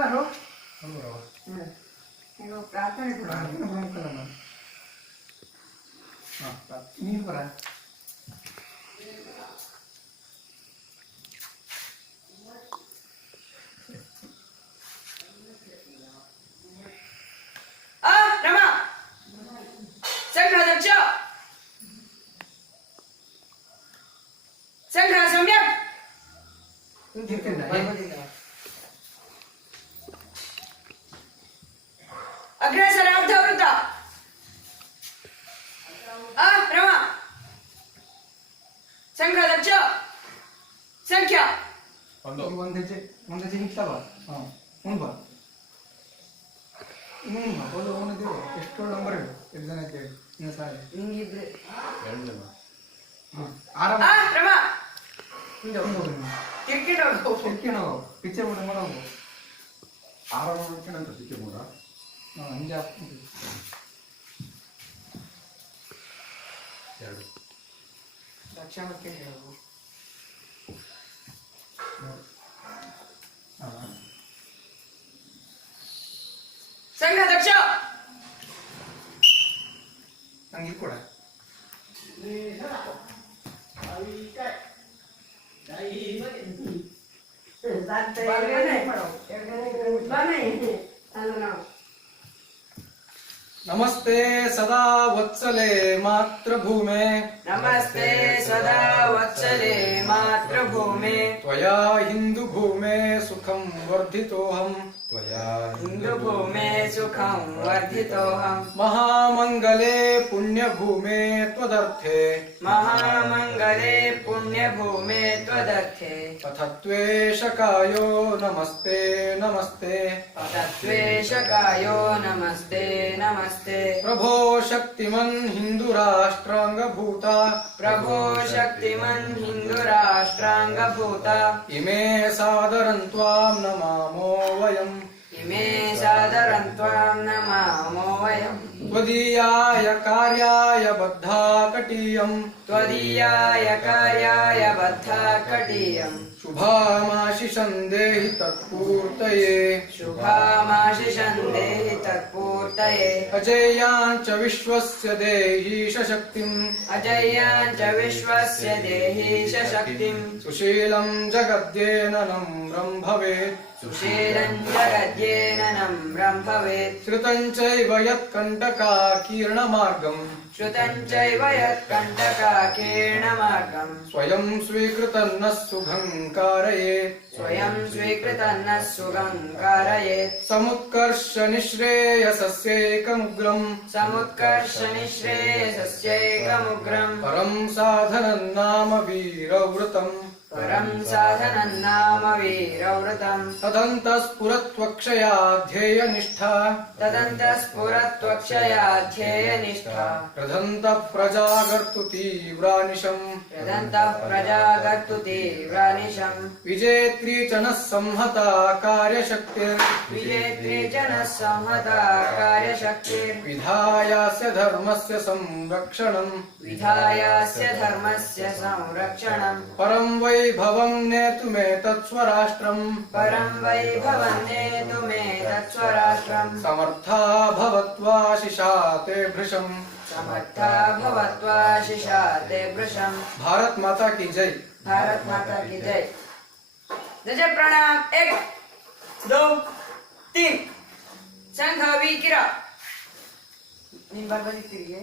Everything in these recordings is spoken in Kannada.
ಬರೋ ಪ್ರಾರ್ಥನೆ ನೀರು ಬರ संघ सम्यक अग्रेसरार्धवृत्त रमा संघाध्यक्ष संख्या ಒಂದೆಜ್ಜೆ ಹಿಟ್ಲವ ಮುಂದ್ ಬಾ ಎಷ್ಟು ನಂಬರ್ ಹೇಳು ಎಷ್ಟು ಜನ ಅಂತೇಳಿ ನೀವು ಸಾರಿ ಹಿಂಗಿದ್ರೆ ಆರಾಮ रमा ಕ್ರಿಕೆಟ್ ಪಿಕ್ಚರ್ ಊಟ ಮಾಡೋದು ಆರಾಮ ಅಂತ ಪಿಕ್ಚರ್ ಮೂಡ ಹಂಗೆ ಎರಡು ರಕ್ಷಣಕ್ಕೆ ಹೇಳೋದು ಸಂಘಾಧ್ಯಕ್ಷ ನಂಗೆ ಕೂಡ नमस्ते सदा वत्सले मातृभूमे नमस्ते सदा वत्सले मातृभूमे त्वया हिन्दुभूमे सुखं वर्धितोऽहं त्वया हिन्दुभूमे सुखं वर्धितोऽहं महामङ्गले पुण्यभूमे त्वदर्थे महामङ्गले पुण्यभूमे त्वदर्थे अथ त्वेषकायो नमस्ते नमस्ते तत्त्वेशकायो नमस्ते नमस्ते प्रभो शक्तिमन् हिन्दुराष्ट्राङ्गभूता प्रभो शक्तिमन् हिन्दुराष्ट्राङ्गभूता इमे सादरं त्वां नमामो वयम् इमे सादरं त्वां नमामो वयम् त्वदीयाय कार्याय बद्धा कटीयम् त्वदीयाय कार्याय बद्धा कटीयम् शुभामाशिषं देहि तत्पूर्तये शुभामाशिषं देहि तत्पूर्तये अजेयाञ्च विश्वस्य देहीश शक्तिम् अजय्यान् च विश्वस्य देहीश शक्तिम् सुशीलं जगद्येननं ब्रह्म भवेत् सुशीलं जगद्येन नम्रं भवेत् श्रुतं चैव यत्कण्टकाकीर्णमार्गम् श्रुतं चैव यत्कण्टकाकीर्णमार्गम् स्वयं स्वीकृतं नः सुखं कारयेत् स्वयं स्वीकृतं नः सुखं कारयेत् समुत्कर्ष निःश्रेयसस्यैकमुग्रम् समुत्कर्ष निःश्रेयसस्यैकमुग्रम् परं साधनं नाम वीरव्रतम् परं साधनं नाम वीरव्रतम् तदन्तः स्फुरत्वक्षया ध्येयनिष्ठा तदन्तः स्फुरत्वक्षया ध्येयनिष्ठा प्रदन्तः प्रजागर्तु तीव्रानिशम् यदन्तः प्रजागर्तु तीव्रानिशम् विजेत्री च नः संहता कार्यशक्तिर् विजेत्री च नः संहता कार्यशक्तिर् विधायास्य धर्मस्य संरक्षणम् विधायास्य धर्मस्य संरक्षणम् परं वैभवं नेतुमेतत् स्वराष्ट्रम् परं वैभवं नेतुमेतत् स्वराष्ट्रम् समर्था भवत्वाशिषा ते भृशम् समर्था भवत्वा शिशा ते वृषम् भारत माता की जय। भारत माता की जय। जय प्रणाम। 1 2 3 ಸಂಘ ವೀಕಿರ ನೀನ್ ಬರ್ಬರಿತೀರಿ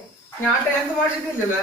ಆಟ ಎಂತ ಮಾಡಿಸಿದ್ದಿಲ್ಲ